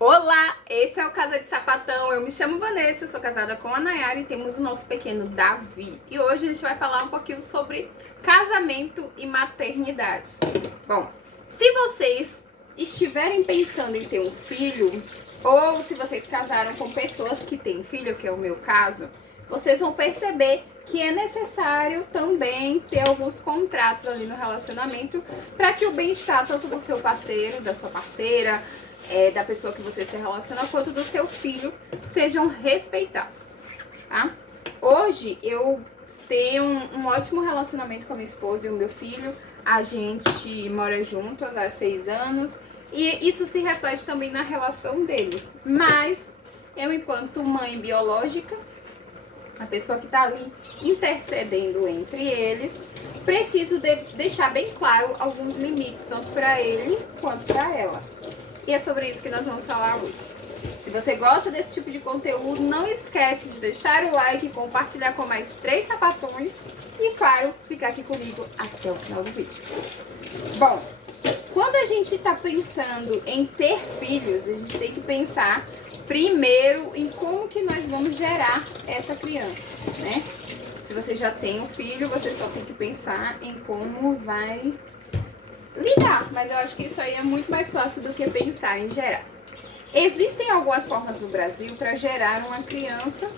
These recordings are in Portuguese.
Olá, esse é o Casa de Sapatão. Eu me chamo Vanessa, sou casada com a Nayara e temos o nosso pequeno Davi. E hoje a gente vai falar um pouquinho sobre casamento e maternidade. Bom, se vocês estiverem pensando em ter um filho, ou se vocês casaram com pessoas que têm filho, que é o meu caso, vocês vão perceber que é necessário também ter alguns contratos ali no relacionamento para que o bem-estar tanto do seu parceiro, da sua parceira, da pessoa que você se relaciona, quanto do seu filho, sejam respeitados, tá? Hoje eu tenho um ótimo relacionamento com a minha esposa e o meu filho. A gente mora juntos há 6 anos e isso se reflete também na relação deles. Mas eu, enquanto mãe biológica, a pessoa que está ali intercedendo entre eles, preciso deixar bem claro alguns limites, tanto para ele quanto para ela. E é sobre isso que nós vamos falar hoje. Se você gosta desse tipo de conteúdo, não esquece de deixar o like, compartilhar com mais 3 sapatões e, claro, ficar aqui comigo até o final do vídeo. Bom, quando a gente está pensando em ter filhos, a gente tem que pensar primeiro em como que nós vamos gerar essa criança, né? Se você já tem um filho, você só tem que pensar em como vai lidar, mas eu acho que isso aí é muito mais fácil do que pensar em gerar. Existem algumas formas no Brasil para gerar uma criança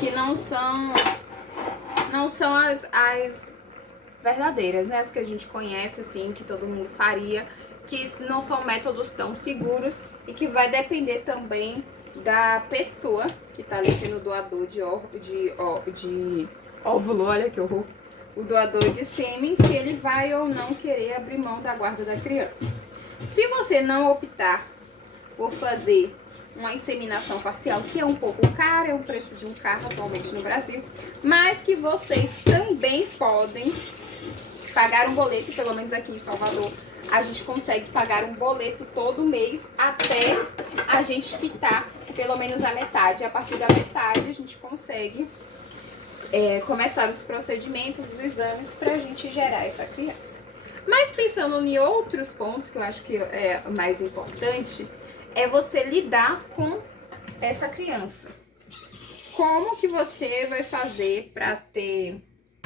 que não são as verdadeiras, né? As que a gente conhece, assim, que todo mundo faria, que não são métodos tão seguros e que vai depender também da pessoa que tá ali sendo doador de óvulo, olha que horror. O doador de sêmen, se ele vai ou não querer abrir mão da guarda da criança. Se você não optar por fazer uma inseminação parcial, que é um pouco cara, é o preço de um carro atualmente no Brasil, mas que vocês também podem pagar um boleto, pelo menos aqui em Salvador, a gente consegue pagar um boleto todo mês até a gente quitar pelo menos a metade. A partir da metade a gente consegue começar os procedimentos, os exames para a gente gerar essa criança. Mas pensando em outros pontos que eu acho que é o mais importante, é você lidar com essa criança. Como que você vai fazer para ter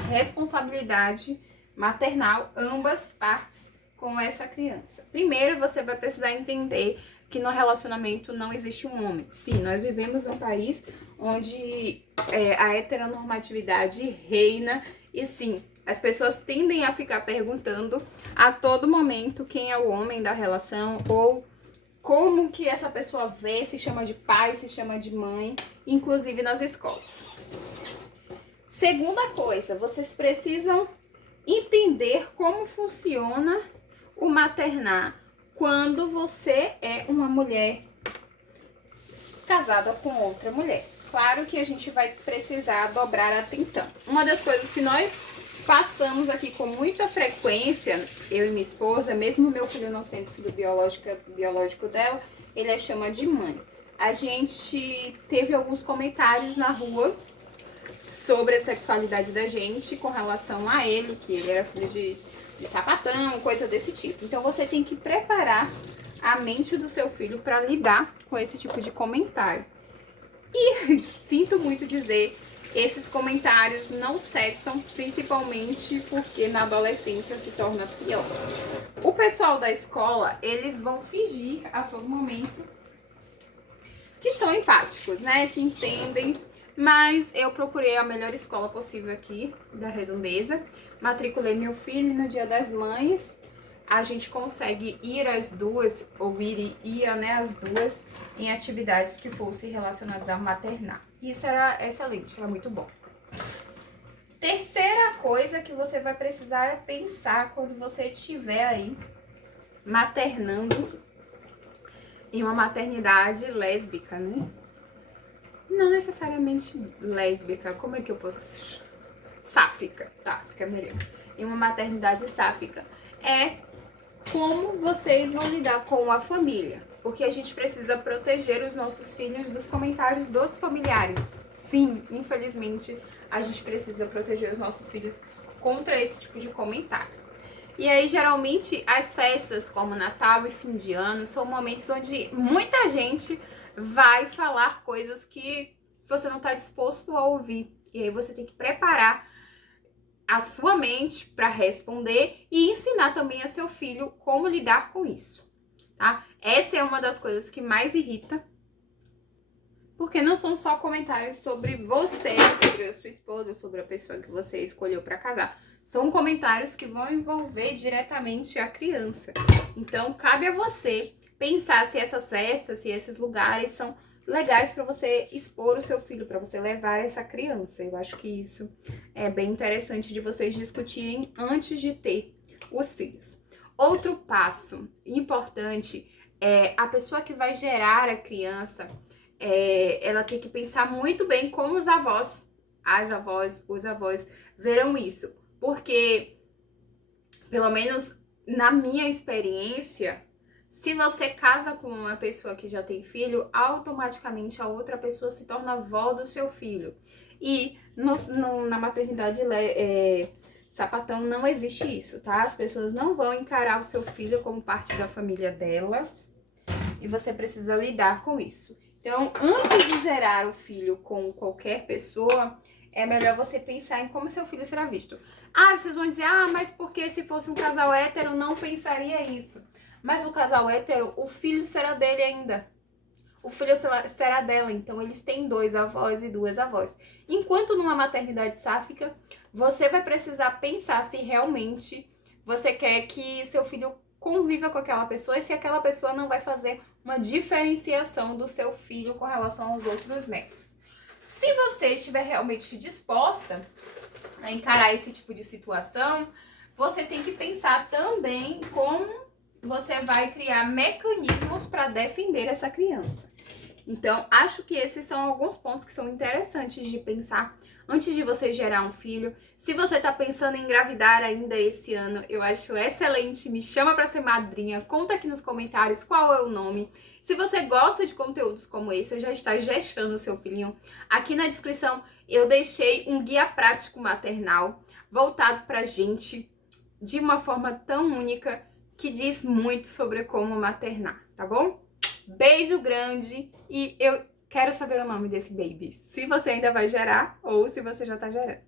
responsabilidade maternal, ambas partes, com essa criança? Primeiro, você vai precisar entender que no relacionamento não existe um homem. Sim, nós vivemos num país onde a heteronormatividade reina e sim, as pessoas tendem a ficar perguntando a todo momento quem é o homem da relação ou como que essa pessoa vê, se chama de pai, se chama de mãe, inclusive nas escolas. Segunda coisa, vocês precisam entender como funciona o maternar quando você é uma mulher casada com outra mulher. Claro que a gente vai precisar dobrar a atenção. Uma das coisas que nós passamos aqui com muita frequência, eu e minha esposa, mesmo meu filho não sendo filho biológico dela, ele a chama de mãe. A gente teve alguns comentários na rua sobre a sexualidade da gente com relação a ele, que ele era filho de sapatão, coisa desse tipo. Então você tem que preparar a mente do seu filho para lidar com esse tipo de comentário. E sinto muito dizer, esses comentários não cessam, principalmente porque na adolescência se torna pior. O pessoal da escola, eles vão fingir a todo momento que são empáticos, né? Que entendem, mas eu procurei a melhor escola possível aqui da Redondeza, matriculei meu filho no Dia das Mães. A gente consegue ir às duas, ou ia, né, as duas, em atividades que fossem relacionadas ao maternar. Isso era excelente, era muito bom. Terceira coisa que você vai precisar é pensar quando você estiver aí maternando em uma maternidade lésbica, né? Não necessariamente lésbica, como é que eu posso... Sáfica, tá, fica melhor. Em uma maternidade sáfica. É como vocês vão lidar com a família, porque a gente precisa proteger os nossos filhos dos comentários dos familiares. Sim, infelizmente, a gente precisa proteger os nossos filhos contra esse tipo de comentário. E aí, geralmente, as festas como Natal e fim de ano são momentos onde muita gente vai falar coisas que você não está disposto a ouvir. E aí você tem que preparar a sua mente para responder e ensinar também a seu filho como lidar com isso, tá? Essa é uma das coisas que mais irrita, porque não são só comentários sobre você, sobre a sua esposa, sobre a pessoa que você escolheu para casar. São comentários que vão envolver diretamente a criança. Então, cabe a você pensar se essas festas, se esses lugares são legais para você expor o seu filho, para você levar essa criança. Eu acho que isso é bem interessante de vocês discutirem antes de ter os filhos. Outro passo importante é a pessoa que vai gerar a criança, ela tem que pensar muito bem como os avós, os avós verão isso. Porque, pelo menos na minha experiência, se você casa com uma pessoa que já tem filho, automaticamente a outra pessoa se torna avó do seu filho. E na maternidade sapatão não existe isso, tá? As pessoas não vão encarar o seu filho como parte da família delas e você precisa lidar com isso. Então, antes de gerar o filho com qualquer pessoa, é melhor você pensar em como seu filho será visto. Ah, vocês vão dizer, mas porque se fosse um casal hétero não pensaria isso. Mas o casal hétero, o filho será dele ainda. O filho será dela, então eles têm 2 avós e 2 avós. Enquanto numa maternidade sáfica, você vai precisar pensar se realmente você quer que seu filho conviva com aquela pessoa e se aquela pessoa não vai fazer uma diferenciação do seu filho com relação aos outros netos. Se você estiver realmente disposta a encarar esse tipo de situação, você tem que pensar também como você vai criar mecanismos para defender essa criança. Então, acho que esses são alguns pontos que são interessantes de pensar antes de você gerar um filho. Se você tá pensando em engravidar ainda esse ano, eu acho excelente. Me chama para ser madrinha. Conta aqui nos comentários qual é o nome. Se você gosta de conteúdos como esse, ou já está gestando o seu filhinho, aqui na descrição eu deixei um guia prático maternal voltado pra gente de uma forma tão única que diz muito sobre como maternar, tá bom? Beijo grande e eu quero saber o nome desse baby. Se você ainda vai gerar ou se você já tá gerando.